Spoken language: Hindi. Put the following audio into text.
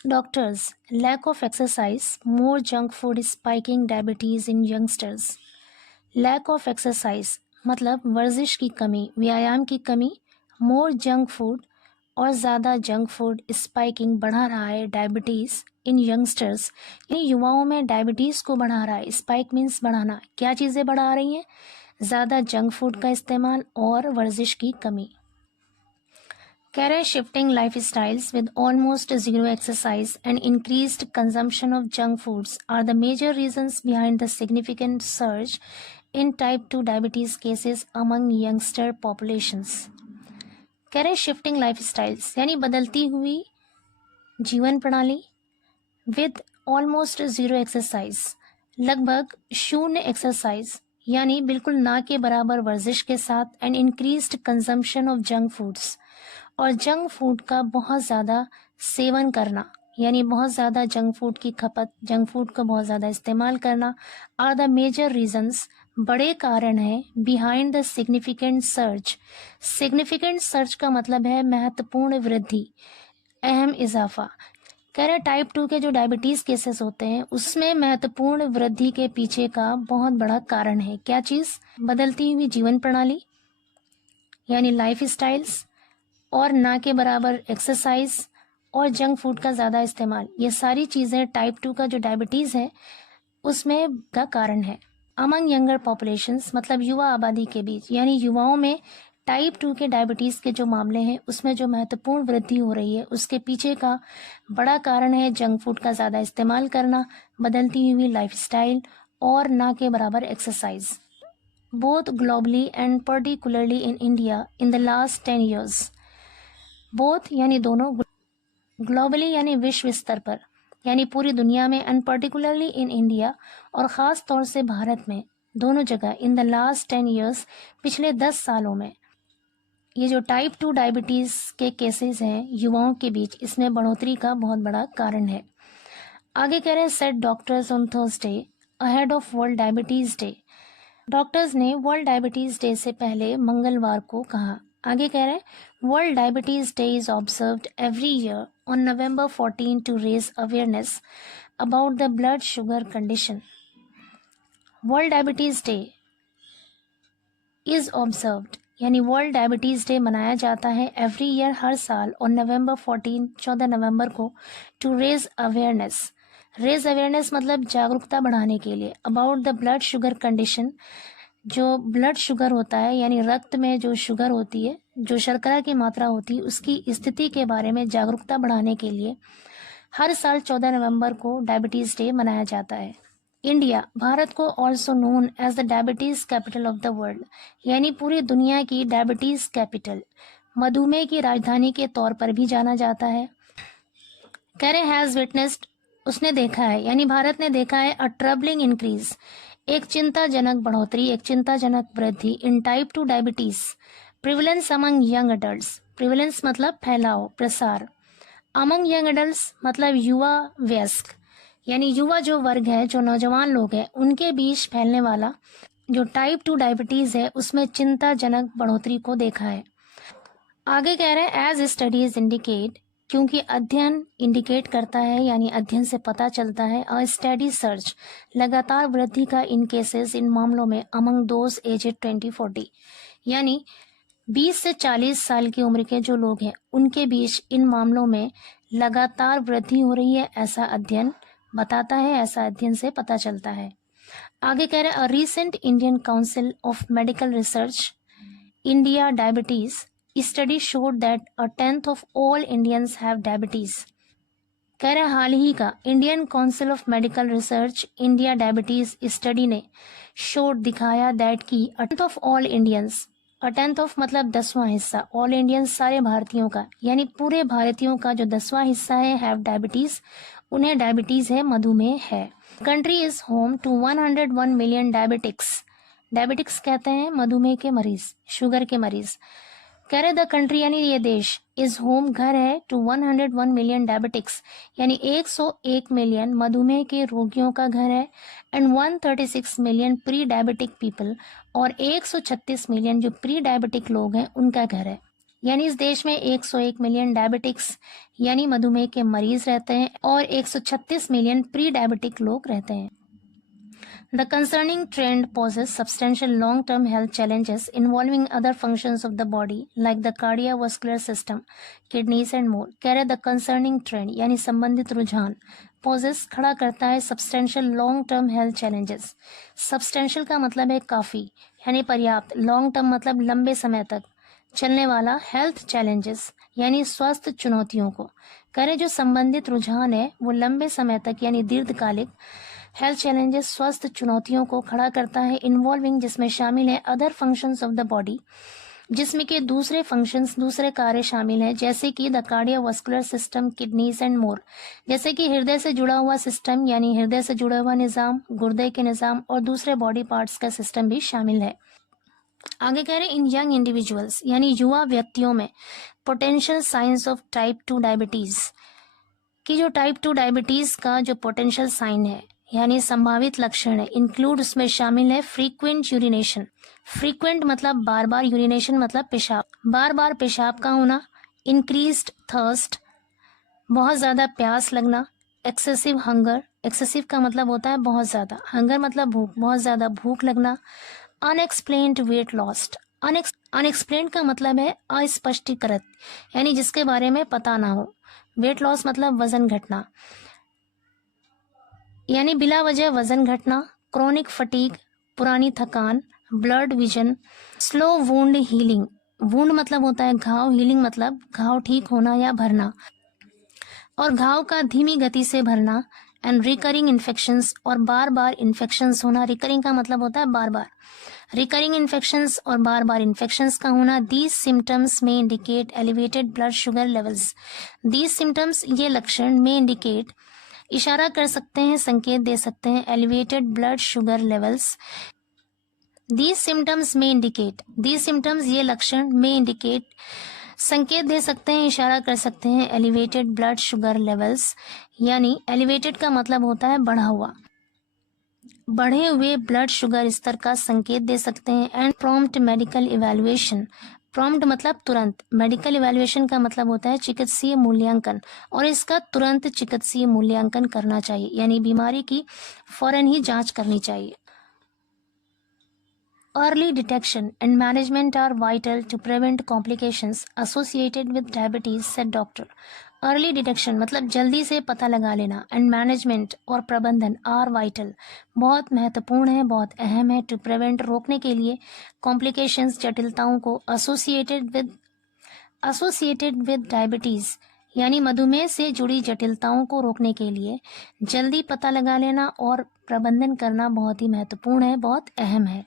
Doctors, lack of exercise, more junk food spiking diabetes in youngsters. Lack of exercise मतलब वर्जिश की कमी, व्यायाम की कमी, मोर जंक फूड और ज़्यादा जंक फूड स्पाइकिंग बढ़ा रहा है डायबिटीज़ इन यंगस्टर्स, यानी युवाओं में डायबिटीज़ को बढ़ा रहा है। स्पाइक मीन्स बढ़ाना, क्या चीज़ें बढ़ा रही हैं? ज़्यादा जंक फूड का इस्तेमाल और वर्जिश की कमी। कह रहे shifting lifestyles with almost zero exercise and increased consumption of junk foods are the major reasons behind the significant surge in type 2 diabetes cases among youngster populations. कह रहे शिफ्टिंग लाइफ स्टाइल्स यानी बदलती हुई जीवन प्रणाली, विद ऑलमोस्ट जीरो एक्सरसाइज लगभग शून्य एक्सरसाइज यानी बिल्कुल ना के बराबर वर्जिश के साथ, and increased consumption of junk foods और जंक फूड का बहुत ज़्यादा सेवन करना, यानी बहुत ज़्यादा जंक फूड की खपत, जंक फूड का बहुत ज़्यादा इस्तेमाल करना, आर द मेजर रीजंस बड़े कारण है behind the significant search. Significant search का मतलब है महत्वपूर्ण वृद्धि, अहम इजाफा। कह रहे टाइप 2 के जो डायबिटीज़ केसेस होते हैं उसमें महत्वपूर्ण वृद्धि के पीछे का बहुत बड़ा कारण है क्या चीज़? बदलती हुई जीवन प्रणाली यानी लाइफ स्टाइल्स, और ना के बराबर एक्सरसाइज और जंक फूड का ज़्यादा इस्तेमाल। ये सारी चीज़ें टाइप 2 का जो डायबिटीज़ है उसमें का कारण है। अमंग यंगर पॉपुलेशंस मतलब युवा आबादी के बीच, यानी युवाओं में टाइप 2 के डायबिटीज़ के जो मामले हैं उसमें जो महत्वपूर्ण वृद्धि हो रही है उसके पीछे का बड़ा कारण है जंक फूड का ज़्यादा इस्तेमाल करना, बदलती हुई लाइफस्टाइल और ना के बराबर exercise. Both globally and particularly in India in the last 10 years. Both यानी दोनों, ग्लोबली यानी विश्व स्तर पर, यानी पूरी दुनिया में, एंड पर्टिकुलरली इन इंडिया और ख़ास तौर से भारत में, दोनों जगह, इन द लास्ट 10 ईयर्स पिछले 10 सालों में ये जो टाइप 2 डायबिटीज़ के केसेस हैं युवाओं के बीच, इसमें बढ़ोतरी का बहुत बड़ा कारण है। आगे कह रहे हैं said doctors on Thursday ahead of World Diabetes Day. Doctors ने वर्ल्ड डायबिटीज़ डे से पहले मंगलवार को कहा। आगे कह रहे हैं World Diabetes Day is observed every year on November 14 to raise awareness about the blood sugar condition. World Diabetes Day is observed यानी वर्ल्ड डायबिटीज़ डे मनाया जाता है एवरी ईयर, हर साल, और नवंबर 14 14 नवंबर को, to raise awareness. Raise awareness मतलब जागरूकता बढ़ाने के लिए, about the blood sugar condition, जो ब्लड शुगर होता है यानी रक्त में जो शुगर होती है, जो शर्करा की मात्रा होती है, उसकी स्थिति के बारे में जागरूकता बढ़ाने के लिए हर साल 14 नवंबर को डायबिटीज़ डे मनाया जाता है। इंडिया, भारत को also known as the diabetes capital of the world, यानी पूरी दुनिया की डायबिटीज कैपिटल, मधुमेह की राजधानी के तौर पर भी जाना जाता है। कह रहे हैज विटनेस्ड, उसने देखा है, यानी भारत ने देखा है, अ ट्रबलिंग इंक्रीज, एक चिंताजनक बढ़ोतरी, एक चिंताजनक वृद्धि, in type 2 diabetes prevalence among young adult. Prevalence मतलब फैलाव, प्रसार। अमंग यंग अडल्ट मतलब युवा वयस्क, यानी युवा जो वर्ग है, जो नौजवान लोग हैं, उनके बीच फैलने वाला जो टाइप 2 डायबिटीज है उसमें चिंताजनक बढ़ोतरी को देखा है। आगे कह रहे हैं एज स्टडीज इंडिकेट, क्योंकि अध्ययन इंडिकेट करता है यानी अध्ययन से पता चलता है, अ स्टडी सर्च लगातार वृद्धि का इन केसेस, इन मामलों में, अमंग दोज एजेड 20-40, यानी 20 से 40 साल की उम्र के जो लोग हैं उनके बीच इन मामलों में लगातार वृद्धि हो रही है, ऐसा अध्ययन बताता है, ऐसा अध्ययन से पता चलता है। आगे कह रहे हैं a recent Indian council of medical research India diabetes study showed that a 10th of all Indians have diabetes. कह रहे हैं हाल ही का Indian council of medical research India diabetes study ने शोड दिखाया दैट की 10th of all Indians, 10th of मतलब 10वां हिस्सा, ऑल इंडियंस सारे भारतीयों का, यानी पूरे भारतीयों का जो 10वां हिस्सा है, हैव डायबिटीज, उन्हें डायबिटीज है, मधुमेह है। Country is home to 101 million diabetics. Diabetics कहते हैं मधुमेह के मरीज, शुगर के मरीज। कह रहे द कंट्री यानी ये देश, इज होम घर है, टू 101 मिलियन डायबिटिक्स, यानी 101 मिलियन मधुमेह के रोगियों का घर है, and 136 million pre diabetic people, और 136 मिलियन जो प्री डायबिटिक लोग हैं उनका घर है। यानी इस देश में 101 मिलियन डायबिटिक्स यानी मधुमेह के मरीज रहते हैं और 136 मिलियन प्री डायबिटिक लोग रहते हैं। The concerning trend poses substantial long-term health challenges involving other functions of the body like the cardiovascular system, kidneys and more. कह रहे the concerning trend यानी संबंधित रुझान poses खड़ा करता है substantial long-term health challenges. Substantial का मतलब है काफी यानी पर्याप्त, long term मतलब लंबे समय तक चलने वाला, हेल्थ चैलेंजेस यानी स्वास्थ्य चुनौतियों को कह रहे जो संबंधित रुझान है वो लंबे समय तक यानी दीर्घकालिक हेल्थ चैलेंजेस स्वास्थ्य चुनौतियों को खड़ा करता है इन्वॉल्विंग जिसमें शामिल है other functions of the body जिसमें कि दूसरे फंक्शंस दूसरे कार्य शामिल हैं जैसे कि the cardiovascular system kidneys and more जैसे कि हृदय से जुड़ा हुआ सिस्टम यानी हृदय से जुड़ा हुआ निज़ाम गुर्दे के निज़ाम और दूसरे बॉडी पार्ट्स का सिस्टम भी शामिल है। आगे कह रहे हैं इन यंग इंडिविजुअल्स यानी युवा व्यक्तियों में potential science of type 2 diabetes की जो टाइप 2 डायबिटीज का जो पोटेंशियल साइन है यानी संभावित लक्षण है इंक्लूड उसमें शामिल है फ्रीक्वेंट यूरिनेशन। फ्रीक्वेंट मतलब बार बार, यूरिनेशन मतलब पेशाब, बार बार पेशाब का होना, इंक्रीज्ड थर्स्ट बहुत ज़्यादा प्यास लगना, एक्सेसिव हंगर, एक्सेसिव का मतलब होता है बहुत ज़्यादा, हंगर मतलब भूख, बहुत ज़्यादा भूख लगना, अनएक्सप्लेन्ड वेट लॉस्ट। अनएक्सप्लेन्ड का मतलब है अस्पष्टीकृत यानी जिसके बारे में पता ना हो, वेट लॉस मतलब वजन घटना यानी बिला वजह वजन घटना, क्रोनिक फटीग पुरानी थकान, blood vision, slow wound healing, wound मतलब होता है घाव, हीलिंग मतलब घाव ठीक होना या भरना और घाव का धीमी गति से भरना एंड रिकरिंग इन्फेक्शंस और बार बार इन्फेक्शंस होना। रिकरिंग का मतलब होता है बार बार, रिकरिंग इन्फेक्शंस और बार बार इन्फेक्शंस का होना। दीज सिम्टम्स में indicate elevated blood sugar levels. These symptoms ये लक्षण में इंडिकेट इशारा कर सकते हैं, संकेत दे सकते हैं elevated blood sugar levels. These symptoms में इंडिकेट, दीज सिम्टम्स ये लक्षण में इंडिकेट संकेत दे सकते हैं, इशारा कर सकते हैं एलिवेटेड ब्लड शुगर लेवल्स यानी एलिवेटेड का मतलब होता है बढ़ा हुआ, बढ़े हुए ब्लड शुगर स्तर का संकेत दे सकते हैं। And prompt medical evaluation, prompt मतलब तुरंत, मेडिकल इवैल्यूएशन का मतलब होता है चिकित्सीय मूल्यांकन और इसका तुरंत चिकित्सीय मूल्यांकन करना चाहिए यानी बीमारी की फौरन ही जांच करनी चाहिए। Early detection and management are vital to prevent complications associated with diabetes, said doctor. Early detection मतलब जल्दी से पता लगा लेना and management और प्रबंधन are vital बहुत महत्वपूर्ण है, बहुत अहम है to prevent रोकने के लिए complications जटिलताओं को associated with diabetes यानी मधुमेह से जुड़ी जटिलताओं को रोकने के लिए जल्दी पता लगा लेना और प्रबंधन करना बहुत ही महत्वपूर्ण है, बहुत अहम है।